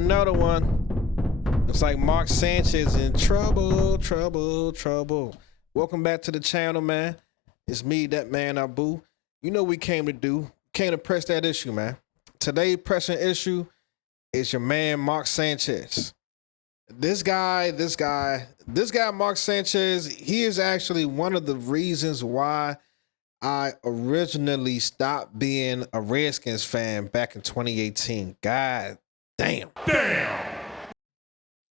another one. Looks like Mark Sanchez in trouble. Welcome back to the channel, man. It's me, that man Abu. You know what we came to do. Came to press that issue, man. Today pressing issue is your man Mark Sanchez. This guy, Mark Sanchez, he is actually one of the reasons why I originally stopped being a Redskins fan back in 2018. God damn.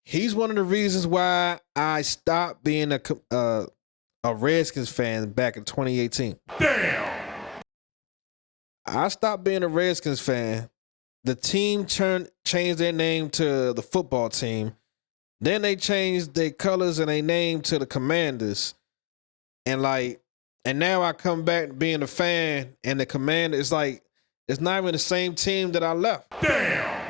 He's one of the reasons why I stopped being a Redskins fan back in 2018. Damn. I stopped being a Redskins fan. The team changed their name to the football team. Then they changed their colors and their name to the Commanders. And now I come back being a fan, and the Commander is it's not even the same team that I left. Damn.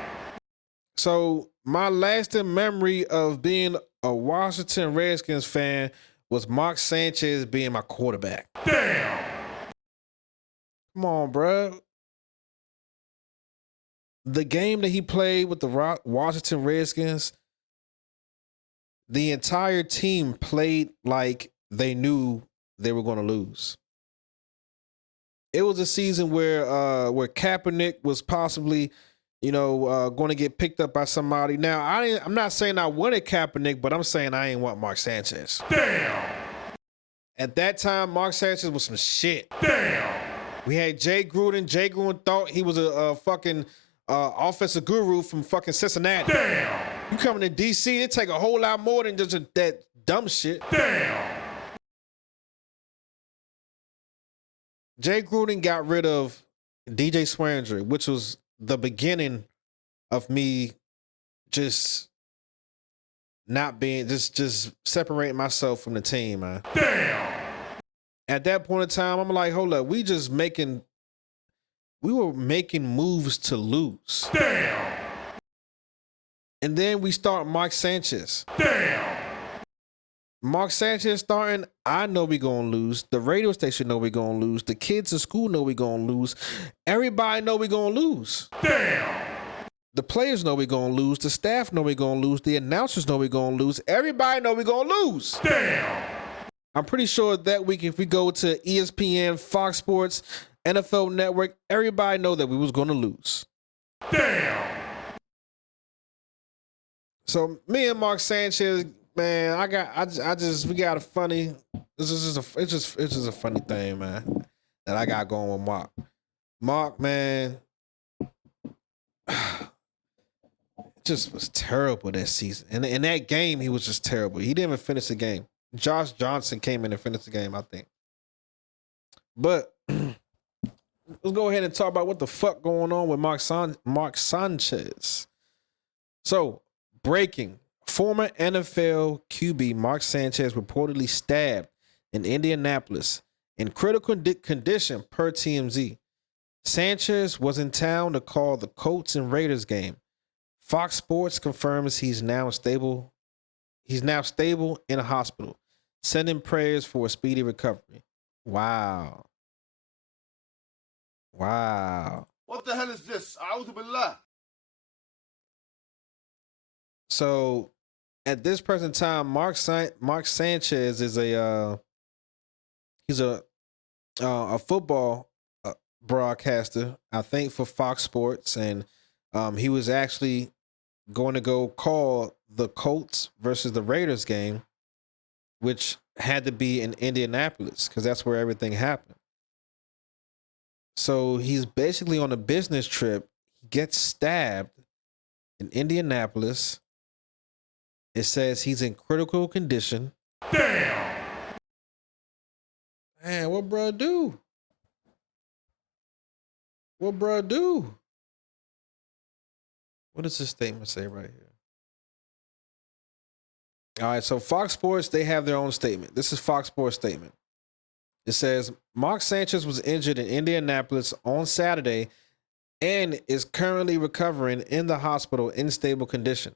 So my lasting memory of being a Washington Redskins fan was Mark Sanchez being my quarterback. Damn. Come on, bro. The game that he played with the Washington Redskins, the entire team played like they knew they were going to lose. It was a season where Kaepernick was possibly, going to get picked up by somebody. Now, I'm not saying I wanted Kaepernick, but I'm saying I ain't want Mark Sanchez. Damn. At that time, Mark Sanchez was some shit. Damn. We had Jay Gruden. Jay Gruden thought he was a fucking offensive guru from fucking Cincinnati. Damn. You coming to DC, it take a whole lot more than just that dumb shit. Damn. Jay Gruden got rid of DJ Swearinger, which was the beginning of me just not being, just separating myself from the team, man. Damn. At that point in time, I'm like, hold up, we were making moves to lose. Damn. And then we start Mark Sanchez. Damn. Mark Sanchez starting, I know we gonna lose. The radio station know we gonna lose. The kids in school know we gonna lose. Everybody know we gonna lose. Damn. The players know we gonna lose. The staff know we gonna lose. The announcers know we gonna lose. Everybody know we gonna lose. Damn. I'm pretty sure that week if we go to ESPN, Fox Sports, NFL Network, everybody know that we was gonna lose. Damn. So me and Mark Sanchez, man, we got a funny. It's just a funny thing, man, that I got going with Mark. Mark, man, just was terrible that season. And in that game, he was just terrible. He didn't even finish the game. Josh Johnson came in and finished the game, I think. But let's go ahead and talk about what the fuck going on with Mark Sanchez. So, breaking. Former NFL QB Mark Sanchez reportedly stabbed in Indianapolis in critical condition per TMZ. Sanchez was in town to call the Colts and Raiders game. Fox Sports confirms he's now stable in a hospital, sending prayers for a speedy recovery. Wow. What the hell is this? A'udhu billah. So, at this present time, Mark Sanchez is a football broadcaster, I think, for Fox Sports, and he was actually going to go call the Colts versus the Raiders game, which had to be in Indianapolis because that's where everything happened. So he's basically on a business trip. He gets stabbed in Indianapolis. It says he's in critical condition. Damn! Man, what bruh do? What does this statement say right here? All right, so Fox Sports, they have their own statement. This is Fox Sports' statement. It says, Mark Sanchez was injured in Indianapolis on Saturday and is currently recovering in the hospital in stable condition.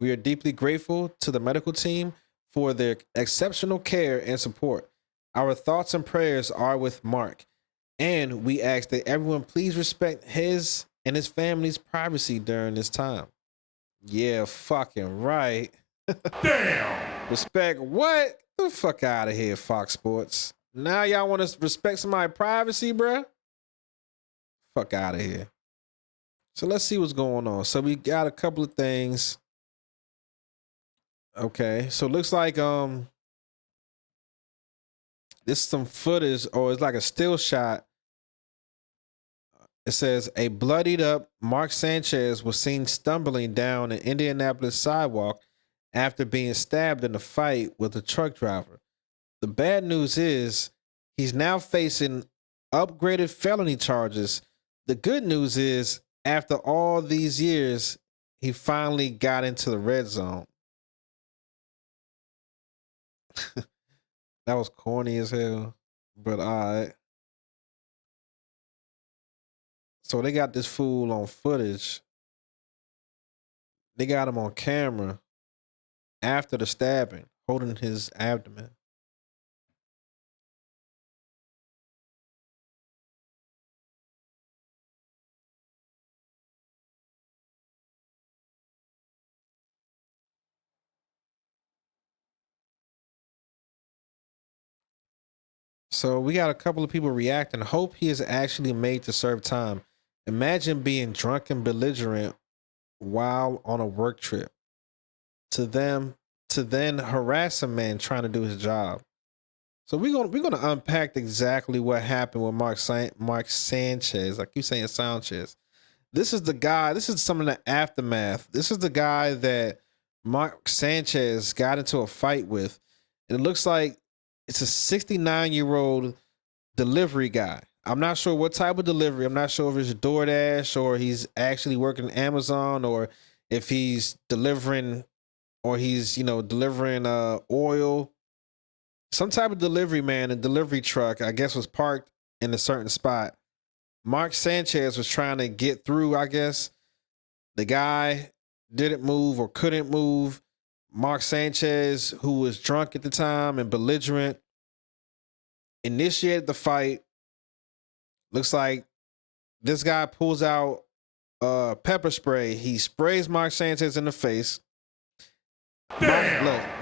We are deeply grateful to the medical team for their exceptional care and support. Our thoughts and prayers are with Mark, and we ask that everyone please respect his and his family's privacy during this time. Yeah, fucking right. Damn. Respect what? Get the fuck out of here, Fox Sports. Now y'all want to respect somebody's privacy, bruh? Fuck out of here. So let's see what's going on. So we got a couple of things. Okay, so it looks like this is some footage, or it's like a still shot. It says a bloodied up Mark Sanchez was seen stumbling down an Indianapolis sidewalk after being stabbed in a fight with a truck driver. The bad news is he's now facing upgraded felony charges. The good news is after all these years, he finally got into the red zone. That was corny as hell, but all right. So they got this fool on footage. They got him on camera after the stabbing, holding his abdomen. So we got a couple of people reacting. Hope he is actually made to serve time. Imagine being drunk and belligerent while on a work trip. To then harass a man trying to do his job. So we're gonna unpack exactly what happened with Mark Sanchez. I keep saying Sanchez. This is the guy. This is some of the aftermath. This is the guy that Mark Sanchez got into a fight with. And it looks like it's a 69-year-old delivery guy. I'm not sure what type of delivery. I'm not sure if it's DoorDash or he's actually working Amazon, or if he's delivering, or he's, delivering oil. Some type of delivery man. A delivery truck, I guess, was parked in a certain spot. Mark Sanchez was trying to get through, I guess. The guy didn't move or couldn't move. Mark Sanchez, who was drunk at the time and belligerent, initiated the fight. Looks like this guy pulls out pepper spray. He sprays Mark Sanchez in the face.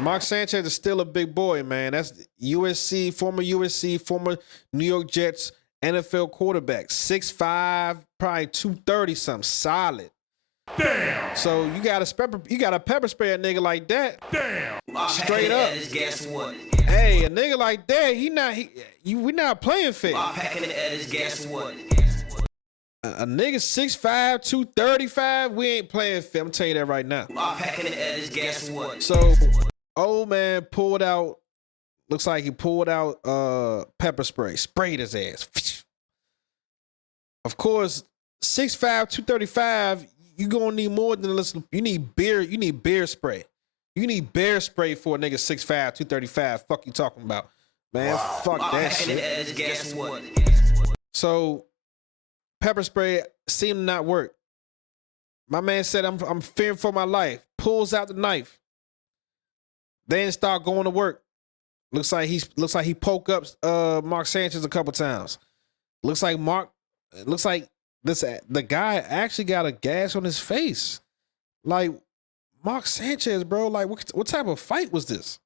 Mark Sanchez is still a big boy, man. That's former USC, former New York Jets NFL quarterback. 6'5", probably 230 something, solid. Damn. So you got a pepper spray a nigga like that. Damn. Straight up. Guess what? Hey, a nigga like that, we not playing fair. Guess what? A nigga 6'5", 235, we ain't playing fair. I'm telling you that right now. Guess what? So old man pulled out, looks like he pulled out pepper spray, sprayed his ass. Of course, 6'5", 235, you gonna need more than you need beer spray. You need bear spray for a nigga 6'5", 235. Fuck you talking about? Man, fuck that shit. Guess what? So pepper spray seemed to not work. My man said, I'm fearing for my life. Pulls out the knife. Then start going to work. Looks like he poked up Mark Sanchez a couple times. Looks like the guy actually got a gash on his face. Like, Mark Sanchez, bro, like what type of fight was this?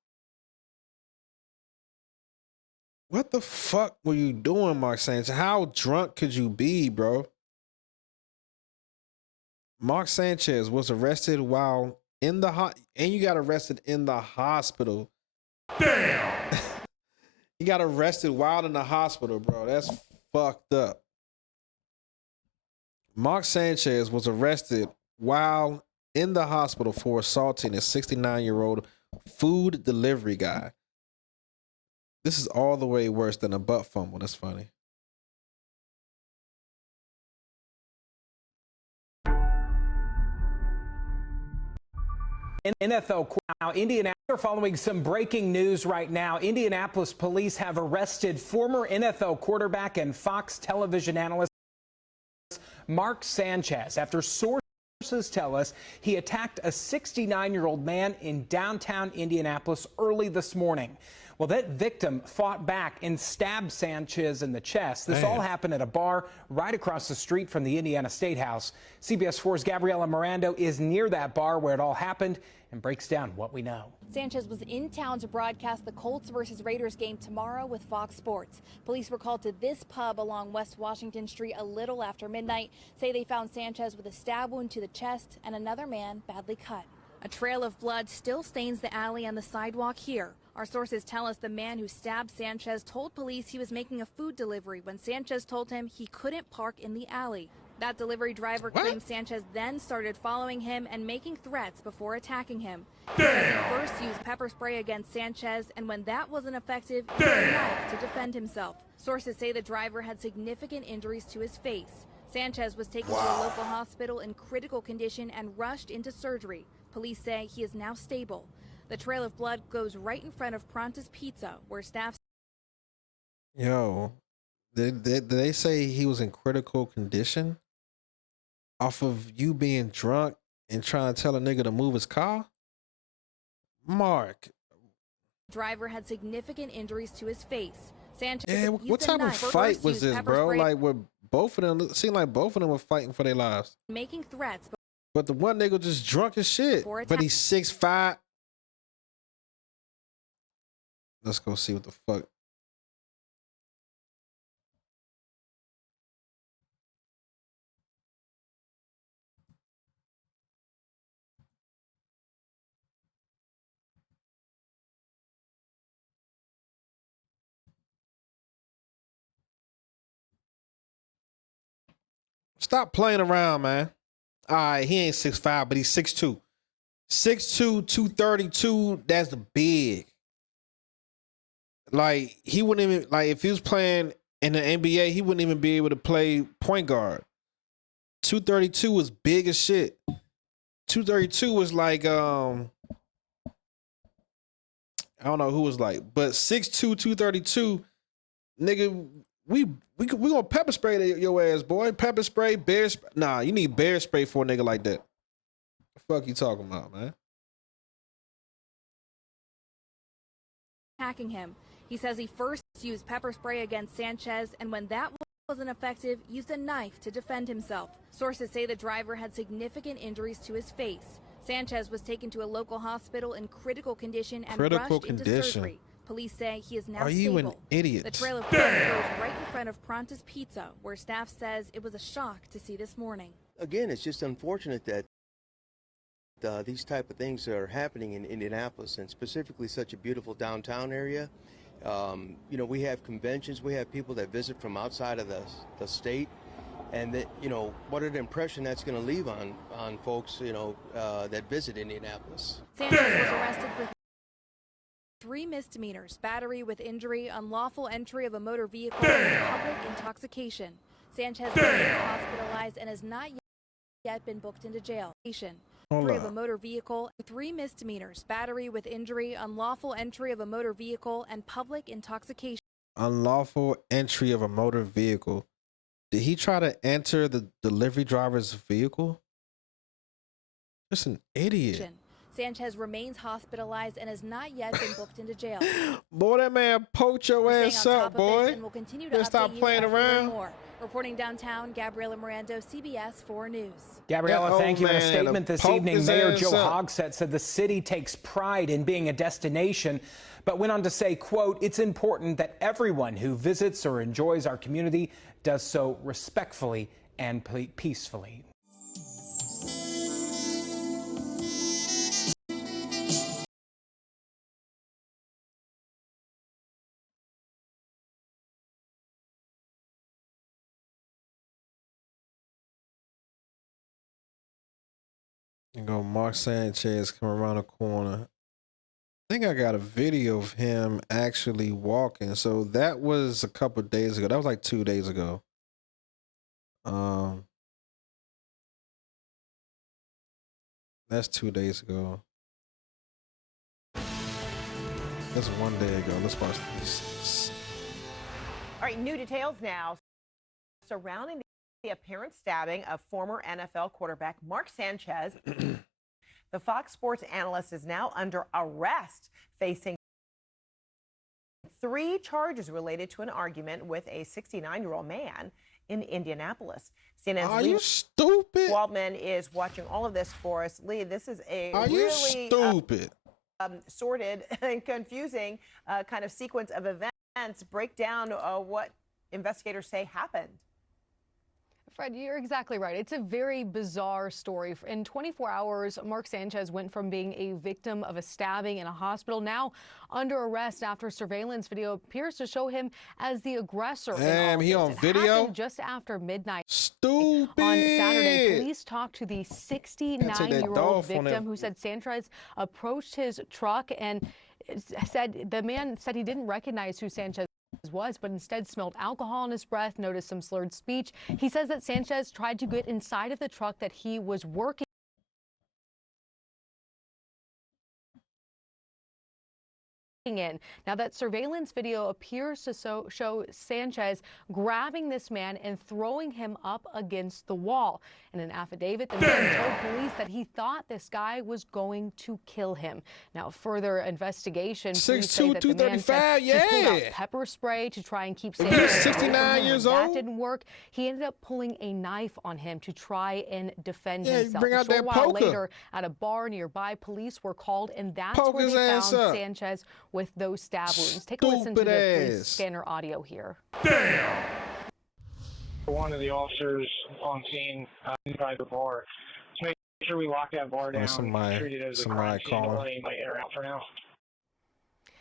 What the fuck were you doing, Mark Sanchez? How drunk could you be, bro? Mark Sanchez was arrested while in the and you got arrested in the hospital. Damn. You got arrested while in the hospital, bro. That's fucked up. Mark Sanchez was arrested while in the hospital for assaulting a 69-year-old food delivery guy. This is all the way worse than a butt fumble. That's funny. NFL now, Indianapolis are following some breaking news right now. Indianapolis police have arrested former NFL quarterback and Fox television analyst Mark Sanchez after sources tell us he attacked a 69-year-old man in downtown Indianapolis early this morning. Well, that victim fought back and stabbed Sanchez in the chest. This all happened at a bar right across the street from the Indiana State House. CBS 4's Gabriela Mirando is near that bar where it all happened and breaks down what we know. Sanchez was in town to broadcast the Colts versus Raiders game tomorrow with Fox Sports. Police were called to this pub along West Washington Street a little after midnight. Say they found Sanchez with a stab wound to the chest and another man badly cut. A trail of blood still stains the alley and the sidewalk here. Our sources tell us the man who stabbed Sanchez told police he was making a food delivery when Sanchez told him he couldn't park in the alley. That delivery driver claims Sanchez then started following him and making threats before attacking him. He says he first used pepper spray against Sanchez, and when that wasn't effective, he used a knife to defend himself. Sources say the driver had significant injuries to his face. Sanchez was taken to a local hospital in critical condition and rushed into surgery. Police say he is now stable. The trail of blood goes right in front of Pronta's Pizza, where staff... Yo, did they say he was in critical condition off of you being drunk and trying to tell a nigga to move his car? Mark. Driver had significant injuries to his face. Sanchez Yeah, what type of fight was this, bro? Like, were both of them, it seemed like both of them were fighting for their lives. Making threats. But the one nigga just drunk as shit. But he's 6'5". Let's go see what the fuck. Stop playing around, man. All right, he ain't 6'5", but he's 6'2". 6'2", 232, that's big. Like, he wouldn't even, like, if he was playing in the NBA, he wouldn't even be able to play point guard. 232 was big as shit. 232 was like, I don't know who was like, but 6'2", 232, nigga, we gonna pepper spray your ass, boy. Pepper spray, bear spray. Nah, you need bear spray for a nigga like that. The fuck you talking about, man? Attacking him. He says he first used pepper spray against Sanchez, and when that wasn't effective, used a knife to defend himself. Sources say the driver had significant injuries to his face. Sanchez was taken to a local hospital in critical condition and rushed into surgery. Police say he is now stable. Are you an idiot? The trail of blood goes right in front of Pronta's Pizza, where staff says it was a shock to see this morning. Again, it's just unfortunate that these type of things are happening in Indianapolis, and specifically such a beautiful downtown area. You know, we have conventions, we have people that visit from outside of the state, and that, you know, what an impression that's going to leave on folks, you know, that visit Indianapolis. Sanchez was arrested for 3 misdemeanors: battery with injury, unlawful entry of a motor vehicle, and public intoxication. Sanchez remains hospitalized and has not yet been booked into jail. Entry of a motor vehicle, 3 misdemeanors: battery with injury, unlawful entry of a motor vehicle, and public intoxication. Unlawful entry of a motor vehicle. Did he try to enter the delivery driver's vehicle? That's an idiot. Sanchez remains hospitalized and has not yet been booked into jail. Boy, that man poked your ass up, boy. And we'll continue to stop playing around. More. Reporting downtown, Gabriela Mirando, CBS 4 News. Gabriela, thank you. In a statement this evening, Mayor Joe Hogsett said the city takes pride in being a destination, but went on to say, quote, "It's important that everyone who visits or enjoys our community does so respectfully and peacefully." And go Mark Sanchez come around the corner. I think I got a video of him actually walking. So that was a couple of days ago. That was like 2 days ago. That's 2 days ago. That's 1 day ago. Let's watch this. All right, new details now surrounding the apparent stabbing of former NFL quarterback Mark Sanchez. The Fox Sports analyst is now under arrest, facing 3 charges related to an argument with a 69-year-old man in Indianapolis. CNN's Are Lee you stupid? Waldman is watching all of this for us. Lee, this is a Are you really stupid? sordid and confusing kind of sequence of events. Break down what investigators say happened. Fred, you're exactly right. It's a very bizarre story. In 24 hours, Mark Sanchez went from being a victim of a stabbing in a hospital, now under arrest after surveillance video appears to show him as the aggressor. Damn, he on video? Just after midnight. Stupid. On Saturday, police talked to the 69-year-old victim who said Sanchez approached his truck and said the man said he didn't recognize who Sanchez was, but instead smelled alcohol in his breath, noticed some slurred speech. He says that Sanchez tried to get inside of the truck that he was working in. Now, that surveillance video appears to show Sanchez grabbing this man and throwing him up against the wall. In an affidavit, the man told police that he thought this guy was going to kill him. Now, further investigation, police say that the man said he pulled out pepper spray to try and keep Sanchez. 69 years old. That didn't work. He ended up pulling a knife on him to try and defend himself. Bring out a short that while poker. later, at a bar nearby, police were called, and that's Poke where his they found ass up. Sanchez with those stab wounds. Take a listen to the police scanner audio here. Damn! One of the officers on scene inside the bar. To make sure we lock that bar down, treat it as a crime scene. Don't let anybody enter out for now.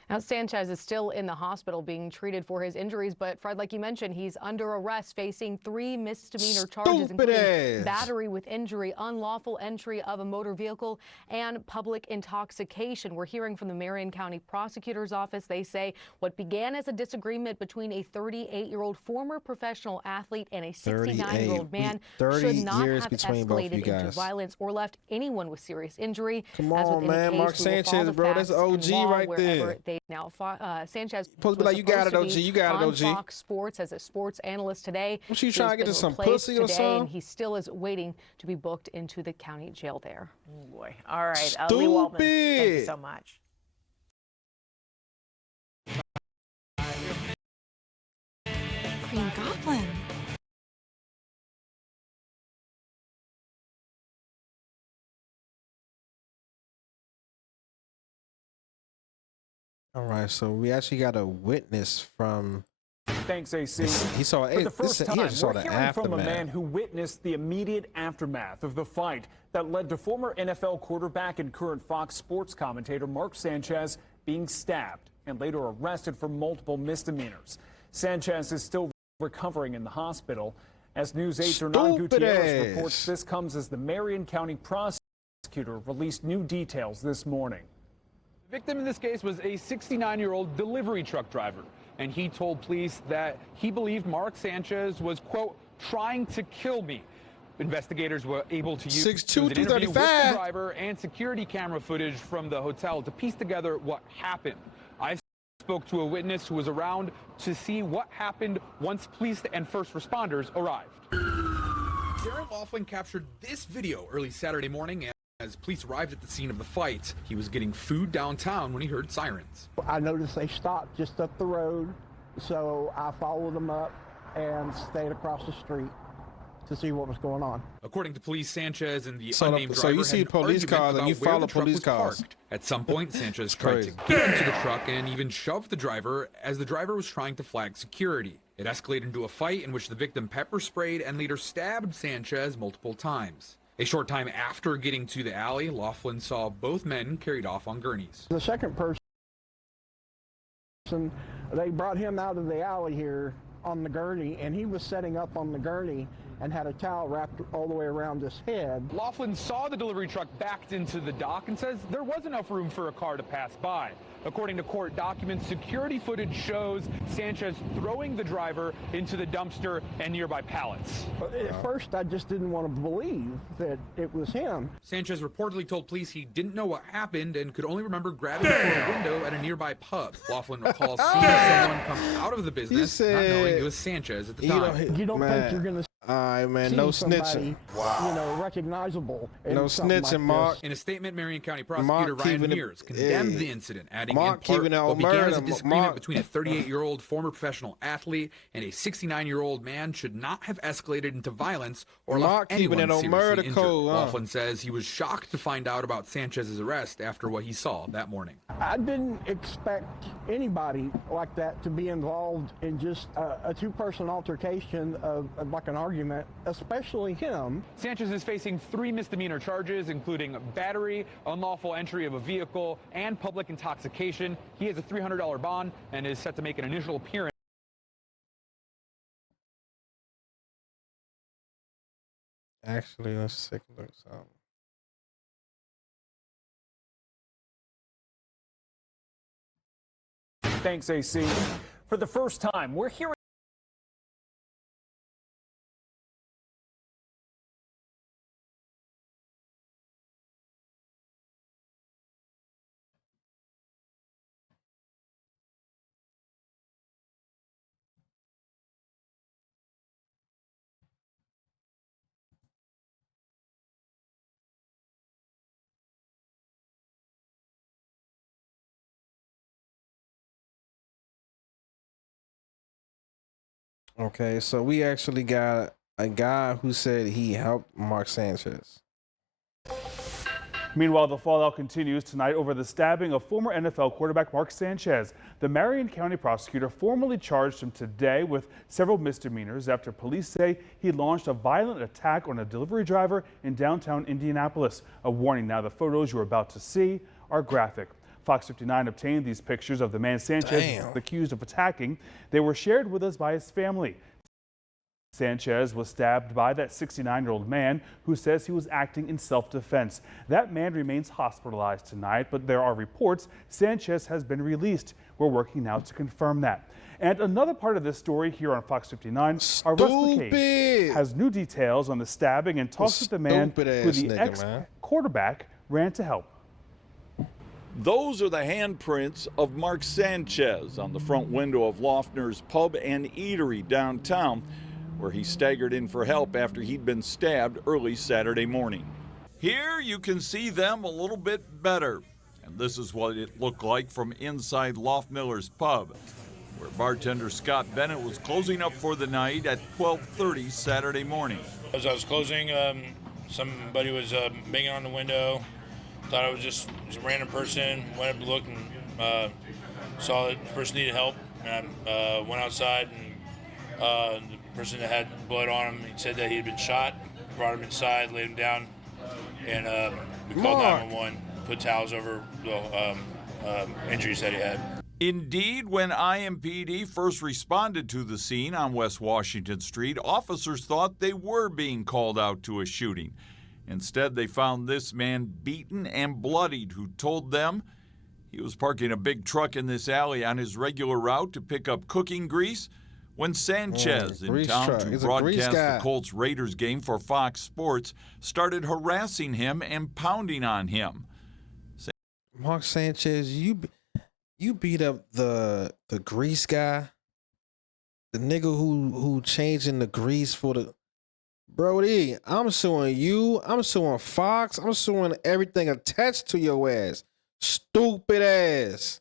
Now, Sanchez is still in the hospital being treated for his injuries, but Fred, like you mentioned, he's under arrest facing 3 misdemeanor charges, including battery with injury, unlawful entry of a motor vehicle, and public intoxication. We're hearing from the Marion County Prosecutor's Office. They say what began as a disagreement between a 38-year-old former professional athlete and a 69-year-old man should not have escalated into violence or left anyone with serious injury. Come on, man. Mark Sanchez, bro. That's OG right there. Now, Sanchez supposed to be like, you got it, OG. You got it, OG. Fox Sports as a sports analyst today. Was she trying to get to some pussy or something? And he still is waiting to be booked into the county jail there. Oh boy. All right. Lee Waldman, thank you so much. Green Goblin. All right, so we actually got a witness from. Thanks, AC. He saw it. For the first time, we're hearing from a aftermath. man who witnessed the immediate aftermath of the fight that led to former NFL quarterback and current Fox Sports commentator Mark Sanchez being stabbed and later arrested for multiple misdemeanors. Sanchez is still recovering in the hospital. As News 8's Hernan Gutierrez reports, this comes as the Marion County prosecutor released new details this morning. The victim in this case was a 69-year-old delivery truck driver, and he told police that he believed Mark Sanchez was, quote, trying to kill me. Investigators were able to use an interview with the driver and security camera footage from the hotel to piece together what happened. I spoke to a witness who was around to see what happened once police and first responders arrived. Darren Laughlin captured this video early Saturday morning. As police arrived at the scene of the fight, he was getting food downtown when he heard sirens. I noticed they stopped just up the road, so I followed them up and stayed across the street to see what was going on. According to police, Sanchez and the So unnamed driver you see had police an cars and you argument about where follow the truck police was cars. parked. At some point, Sanchez tried to get into the truck and even shoved the driver as the driver was trying to flag security. It escalated into a fight in which the victim pepper sprayed and later stabbed Sanchez multiple times. A short time after getting to the alley, Laughlin saw both men carried off on gurneys. The second person, they brought him out of the alley here on the gurney, and he was setting up on the gurney and had a towel wrapped all the way around his head. Laughlin saw the delivery truck backed into the dock and says there was enough room for a car to pass by. According to court documents, security footage shows Sanchez throwing the driver into the dumpster and nearby pallets. At first, I just didn't want to believe that it was him. Sanchez reportedly told police he didn't know what happened and could only remember grabbing for a window at a nearby pub. Laughlin recalls seeing someone come out of the business, not knowing it was Sanchez at the time. You don't think you're going to All right, man. see No somebody, snitching. you know, recognizable. In No something snitching, like Mark. In a statement, Marion County prosecutor Ryan Mears condemned the incident, adding Mark in part keeping it what began as a murder. disagreement between a 38-year-old former professional athlete and a 69-year-old man should not have escalated into violence or Mark left anyone keeping it on seriously murder injured. code, huh? Laughlin says he was shocked to find out about Sanchez's arrest after what he saw that morning. I didn't expect anybody like that to be involved in just a two-person altercation of like an argument, especially him. Sanchez is facing 3 misdemeanor charges, including battery, unlawful entry of a vehicle, and public intoxication. He has a $300 bond and is set to make an initial appearance. Actually, let's take a look at something. Thanks, AC. For the first time, we're hearing Okay, so we actually got a guy who said he helped Mark Sanchez. Meanwhile, the fallout continues tonight over the stabbing of former NFL quarterback Mark Sanchez. The Marion County prosecutor formally charged him today with several misdemeanors after police say he launched a violent attack on a delivery driver in downtown Indianapolis. A warning now, the photos you're about to see are graphic. Fox 59 obtained these pictures of the man Sanchez is accused of attacking. They were shared with us by his family. Sanchez was stabbed by that 69-year-old man who says he was acting in self-defense. That man remains hospitalized tonight, but there are reports Sanchez has been released. We're working now to confirm that. And another part of this story here on Fox 59, our Russ McCabe has new details on the stabbing and talks with the man who the ex-quarterback ran to help. Those are the handprints of Mark Sanchez on the front window of Loeffner's Pub and Eatery downtown, where he staggered in for help after he'd been stabbed early Saturday morning. Here you can see them a little bit better, and this is what it looked like from inside Loeffner's Pub, where bartender Scott Bennett was closing up for the night at 12:30 Saturday morning. As I was closing, somebody was banging on the window. Thought it was just a random person. Went up to look and saw that the person needed help. And I went outside, and the person that had blood on him, he said that he had been shot. Brought him inside, laid him down, and we called 911, put towels over the injuries that he had. Indeed, when IMPD first responded to the scene on West Washington Street, officers thought they were being called out to a shooting. Instead, they found this man beaten and bloodied who told them he was parking a big truck in this alley on his regular route to pick up cooking grease when Sanchez, in town to broadcast the Colts-Raiders game for Fox Sports, started harassing him and pounding on him. Mark Sanchez, you beat up the grease guy, the nigga who changing the grease for the... Brody, I'm suing you. I'm suing Fox. I'm suing everything attached to your ass. Stupid ass.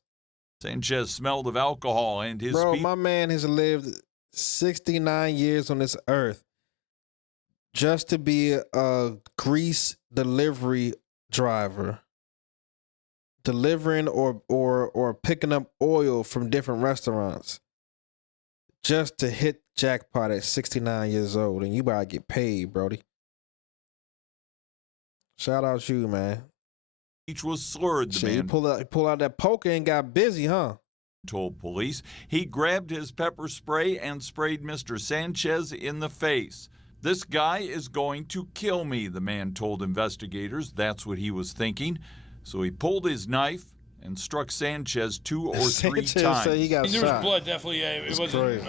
Sanchez smelled of alcohol and his... Bro, my man has lived 69 years on this earth just to be a grease delivery driver. Delivering or picking up oil from different restaurants. Just to hit jackpot at 69 years old, and you about to get paid, Brody. Shout out you, man. Each was slurred. The man pull out that poker and got busy, huh? Told police he grabbed his pepper spray and sprayed Mr. Sanchez in the face. This guy is going to kill me, the man told investigators. That's what he was thinking. So he pulled his knife and struck Sanchez 2 or 3 times. There was blood, definitely. Yeah, it wasn't,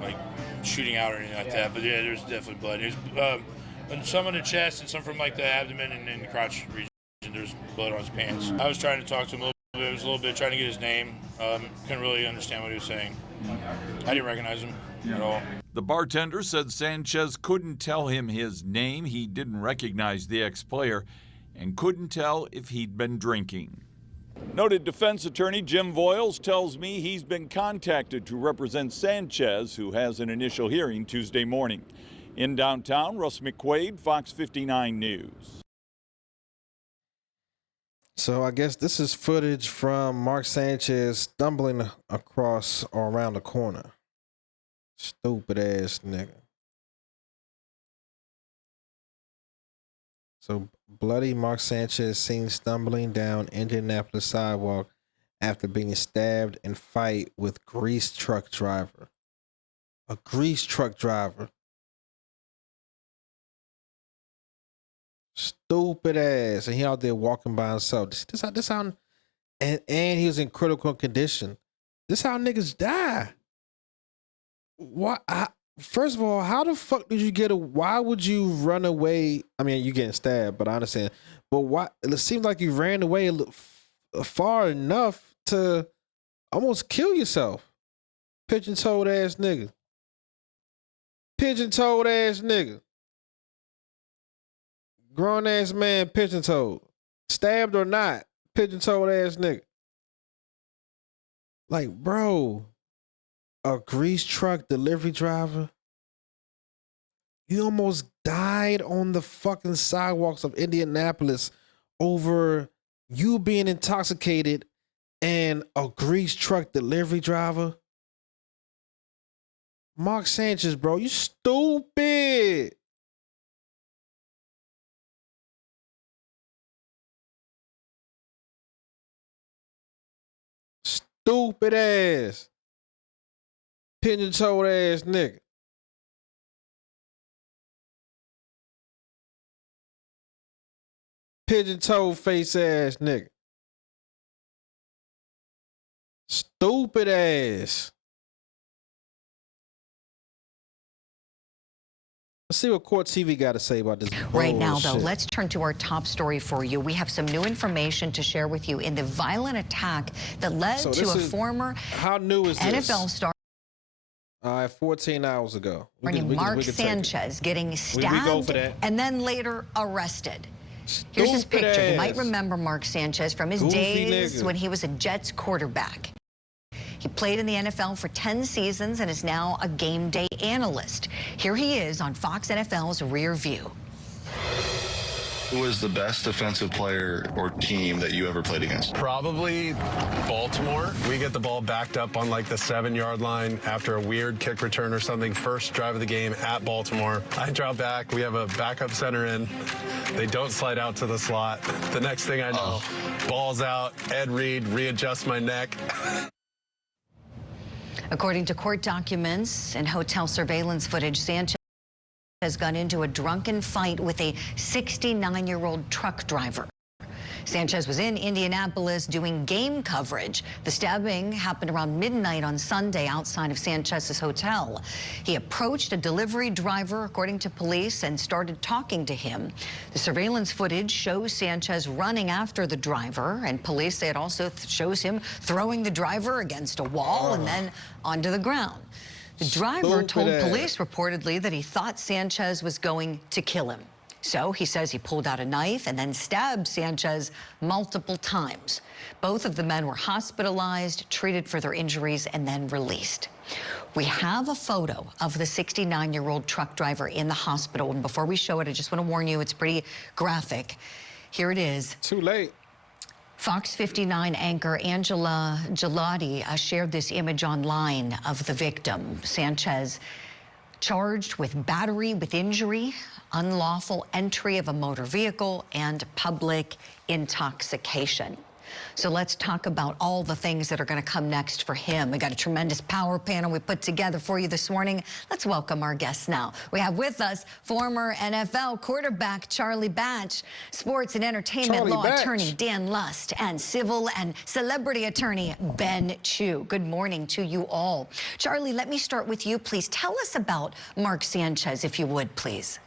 like shooting out or anything like that. But yeah, there's definitely blood. There's some on the chest and some from like the abdomen and the crotch region. There's blood on his pants. I was trying to talk to him a little bit. It was a little bit trying to get his name. Couldn't really understand what he was saying. I didn't recognize him at all. The bartender said Sanchez couldn't tell him his name. He didn't recognize the ex-player and couldn't tell if he'd been drinking. Noted defense attorney Jim Voiles tells me he's been contacted to represent Sanchez, who has an initial hearing Tuesday morning. In downtown, Russ McQuaid, Fox 59 News. So I guess this is footage from Mark Sanchez stumbling across or around the corner. Stupid ass nigga. So bloody Mark Sanchez seen stumbling down Indianapolis sidewalk after being stabbed in fight with grease truck driver. A grease truck driver. Stupid ass. And he out there walking by himself. This how and he was in critical condition. This how niggas die. What? First of all, how the fuck did you get why would you run away? I mean, you getting stabbed, but I understand. But why? It seems like you ran away far enough to almost kill yourself. Pigeon-toed ass nigga. Pigeon-toed ass nigga. Grown ass man, pigeon-toed. Stabbed or not, pigeon-toed ass nigga. Like, bro, a grease truck delivery driver. You almost died on the fucking sidewalks of Indianapolis over you being intoxicated and a grease truck delivery driver. Mark Sanchez, bro, you stupid. Stupid ass. Pigeon-toed ass nigga. Pigeon-toed face ass nigga. Stupid ass. Let's see what Court TV got to say about this. Right now, though, let's turn to our top story for you. We have some new information to share with you in the violent attack that led to a former how new is NFL this? Star. 14 hours ago. Mark Sanchez getting stabbed and then later arrested. Here's his picture. You might remember Mark Sanchez from his days when he was a Jets quarterback. He played in the NFL for 10 seasons and is now a game day analyst. Here he is on Fox NFL's Rear View. Who was the best defensive player or team that you ever played against? Probably Baltimore. We get the ball backed up on like the 7-yard line after a weird kick return or something. First drive of the game at Baltimore. I drop back. We have a backup center in. They don't slide out to the slot. The next thing I know, ball's out. Ed Reed readjusts my neck. According to court documents and hotel surveillance footage, Sanchez has gone into a drunken fight with a 69-year-old truck driver. Sanchez was in Indianapolis doing game coverage. The stabbing happened around midnight on Sunday outside of Sanchez's hotel. He approached a delivery driver, according to police, and started talking to him. The surveillance footage shows Sanchez running after the driver, and police say it also shows him throwing the driver against a wall and then onto the ground. The driver told police reportedly that he thought Sanchez was going to kill him. So he says he pulled out a knife and then stabbed Sanchez multiple times. Both of the men were hospitalized, treated for their injuries, and then released. We have a photo of the 69-year-old truck driver in the hospital. And before we show it, I just want to warn you, it's pretty graphic. Here it is. Too late. Fox 59 anchor Angela Gelati shared this image online of the victim. Sanchez charged with battery with injury, unlawful entry of a motor vehicle, and public intoxication. So let's talk about all the things that are going to come next for him. We got a tremendous power panel we put together for you this morning. Let's welcome our guests now. We have with us former NFL quarterback Charlie Batch, sports and entertainment law attorney Dan Lust, and civil and celebrity attorney Ben Chu. Good morning to you all. Charlie, let me start with you, please. Tell us about Mark Sanchez, if you would, please.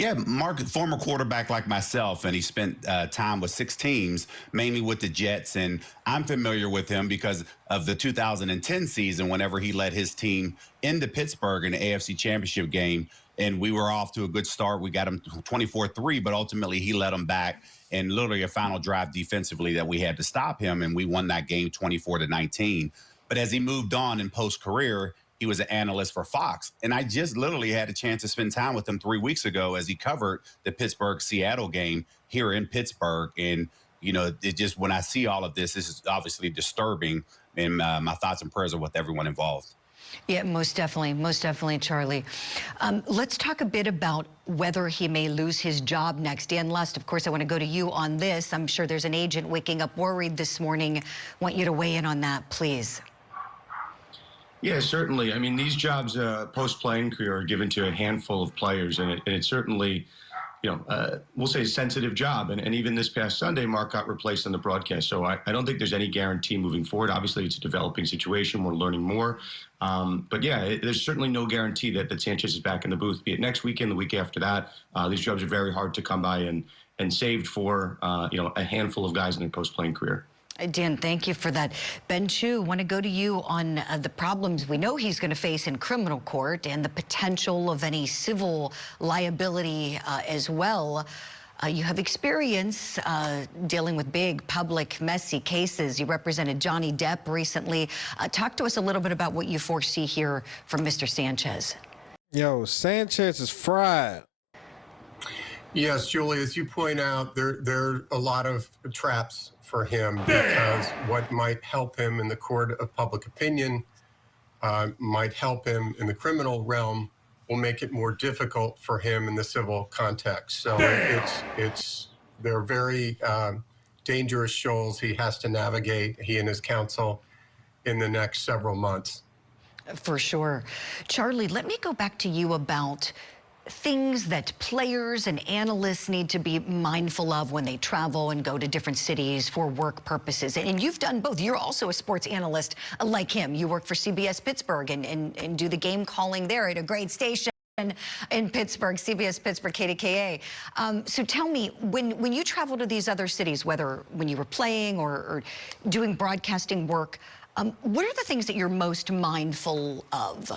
Yeah, Mark, former quarterback like myself, and he spent time with 6 teams, mainly with the Jets. And I'm familiar with him because of the 2010 season, whenever he led his team into Pittsburgh in the AFC Championship game. And we were off to a good start. We got him 24-3, but ultimately he led them back in literally a final drive defensively that we had to stop him. And we won that game 24-19. But as he moved on in post-career, he was an analyst for Fox. And I just literally had a chance to spend time with him 3 weeks ago as he covered the Pittsburgh-Seattle game here in Pittsburgh. And, you know, it just, when I see all of this is obviously disturbing. And my thoughts and prayers are with everyone involved. Yeah, most definitely, Charlie. Let's talk a bit about whether he may lose his job next. Dan Lust, of course, I want to go to you on this. I'm sure there's an agent waking up worried this morning. Want you to weigh in on that, please. Yeah, certainly. I mean, these jobs post-playing career are given to a handful of players, and it's certainly, you know, we'll say a sensitive job. And even this past Sunday, Mark got replaced on the broadcast. So I don't think there's any guarantee moving forward. Obviously, it's a developing situation. We're learning more. But yeah, there's certainly no guarantee that Sanchez is back in the booth, be it next weekend, the week after that. These jobs are very hard to come by and saved for, you know, a handful of guys in their post-playing career. Dan, thank you for that. Ben Chu, want to go to you on the problems we know he's going to face in criminal court and the potential of any civil liability as well. You have experience dealing with big, public, messy cases. You represented Johnny Depp recently. Talk to us a little bit about what you foresee here from Mr. Sanchez. Yo, Sanchez is fried. Yes, Julie, as you point out, there are a lot of traps for him because what might help him in the court of public opinion might help him in the criminal realm will make it more difficult for him in the civil context. So they're very dangerous shoals he has to navigate, he and his counsel, in the next several months. For sure. Charlie, let me go back to you about things that players and analysts need to be mindful of when they travel and go to different cities for work purposes. And you've done both. You're also a sports analyst like him. You work for CBS Pittsburgh and do the game calling there at a great station in Pittsburgh, CBS Pittsburgh, KDKA. So tell me, when you travel to these other cities, whether when you were playing or doing broadcasting work, what are the things that you're most mindful of?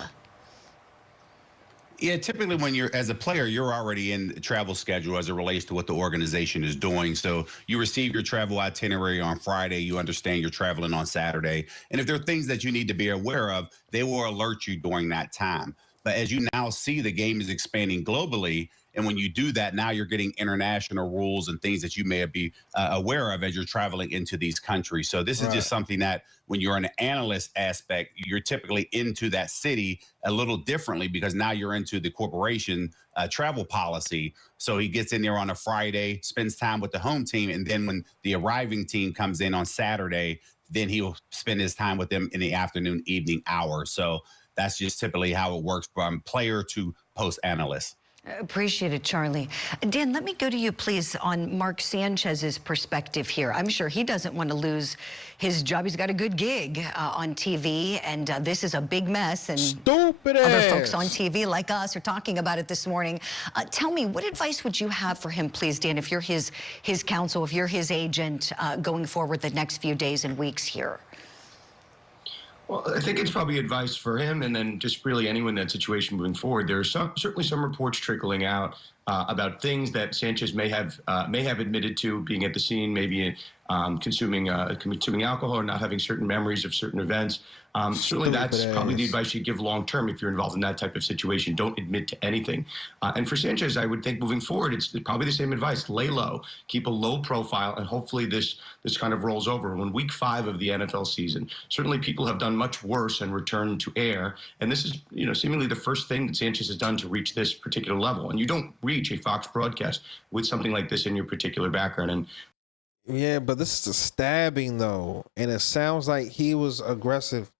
Yeah, typically when you're, as a player, you're already in the travel schedule as it relates to what the organization is doing. So you receive your travel itinerary on Friday. You understand you're traveling on Saturday. And if there are things that you need to be aware of, they will alert you during that time. But as you now see, the game is expanding globally. And when you do that, now you're getting international rules and things that you may be aware of as you're traveling into these countries. So this is just something that when you're an analyst aspect, you're typically into that city a little differently because now you're into the corporation travel policy. So he gets in there on a Friday, spends time with the home team. And then when the arriving team comes in on Saturday, then he'll spend his time with them in the afternoon, evening hours. So that's just typically how it works from player to post analyst. Appreciate it, Charlie. Dan, let me go to you, please, on Mark Sanchez's perspective here. I'm sure he doesn't want to lose his job. He's got a good gig on TV, and this is a big mess. And stupid other folks on TV like us are talking about it this morning. Tell me, what advice would you have for him, please, Dan, if you're his counsel, if you're his agent going forward the next few days and weeks here? Well, I think it's probably advice for him and then just really anyone in that situation moving forward. There are certainly some reports trickling out about things that Sanchez may have admitted to being at the scene, maybe consuming alcohol or not having certain memories of certain events. Certainly that's probably the advice you give long term if you're involved in that type of situation. Don't admit to anything. And for Sanchez, I would think moving forward, it's probably the same advice. Lay low, keep a low profile, and hopefully this kind of rolls over. When week 5 of the NFL season, certainly people have done much worse and returned to air. And this is, you know, seemingly the first thing that Sanchez has done to reach this particular level. And you don't reach a Fox broadcast with something like this in your particular background. And yeah, but this is a stabbing though, and it sounds like he was aggressive.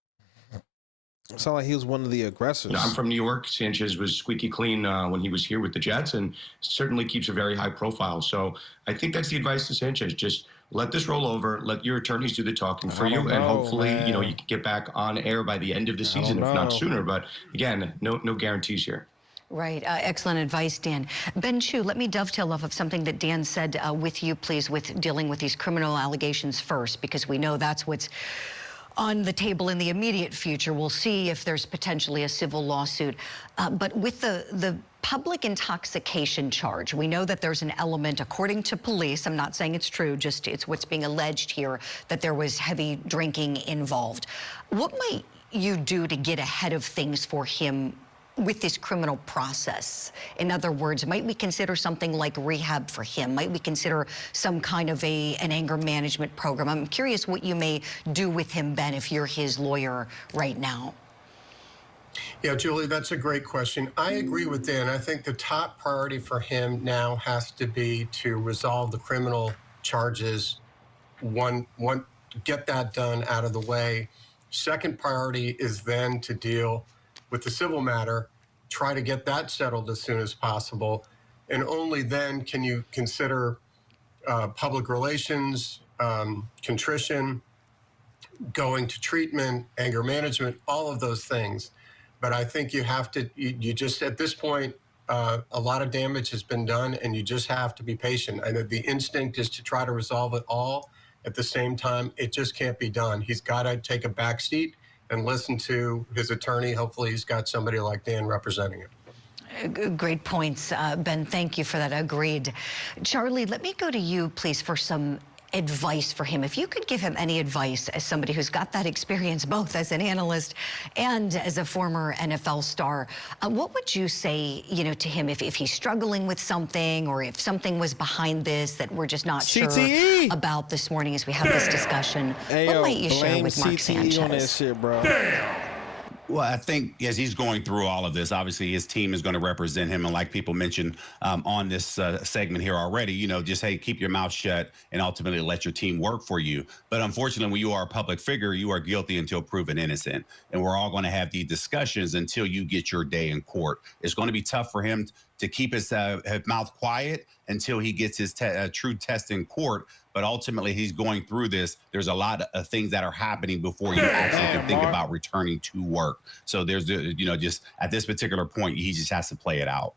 It sounded like he was one of the aggressors. I'm from New York. Sanchez was squeaky clean when he was here with the Jets, and certainly keeps a very high profile. So I think that's the advice to Sanchez. Just let this roll over. Let your attorneys do the talking for you, and hopefully, you know, you can get back on air by the end of the season, if not sooner. But again, no guarantees here. Right. Excellent advice, Dan. Ben Chu, let me dovetail off of something that Dan said with you, please, with dealing with these criminal allegations first, because we know that's what's on the table in the immediate future. We'll see if there's potentially a civil lawsuit. But with the public intoxication charge, we know that there's an element, according to police, I'm not saying it's true, just it's what's being alleged here, that there was heavy drinking involved. What might you do to get ahead of things for him with this criminal process? In other words, might we consider something like rehab for him? Might we consider some kind of an anger management program? I'm curious what you may do with him, Ben, if you're his lawyer right now. Yeah, Julie, that's a great question. I agree with Dan. I think the top priority for him now has to be to resolve the criminal charges. Get that done out of the way. Second priority is then to deal with the civil matter, try to get that settled as soon as possible. And only then can you consider public relations, contrition, going to treatment, anger management, all of those things. But I think you have to, you just, at this point, a lot of damage has been done, and you just have to be patient. I know the instinct is to try to resolve it all. At the same time, it just can't be done. He's got to take a back seat and listen to his attorney. Hopefully he's got somebody like Dan representing him. Great points, Ben. Thank you for that. Agreed. Charlie, let me go to you, please, for some advice for him. If you could give him any advice as somebody who's got that experience both as an analyst and as a former NFL star, what would you say, to him if he's struggling with something, or if something was behind this that we're just not sure about this morning as we have this discussion? What might you share with Mark Sanchez? On that shit, bro. Well, I think as he's going through all of this, obviously his team is going to represent him. And like people mentioned on this segment here already, just, hey, keep your mouth shut and ultimately let your team work for you. But unfortunately, when you are a public figure, you are guilty until proven innocent. And we're all going to have these discussions until you get your day in court. It's going to be tough for him to keep his mouth quiet until he gets his true test in court. But ultimately, he's going through this. There's a lot of things that are happening before you actually can think about returning to work. So there's, just at this particular point, he just has to play it out.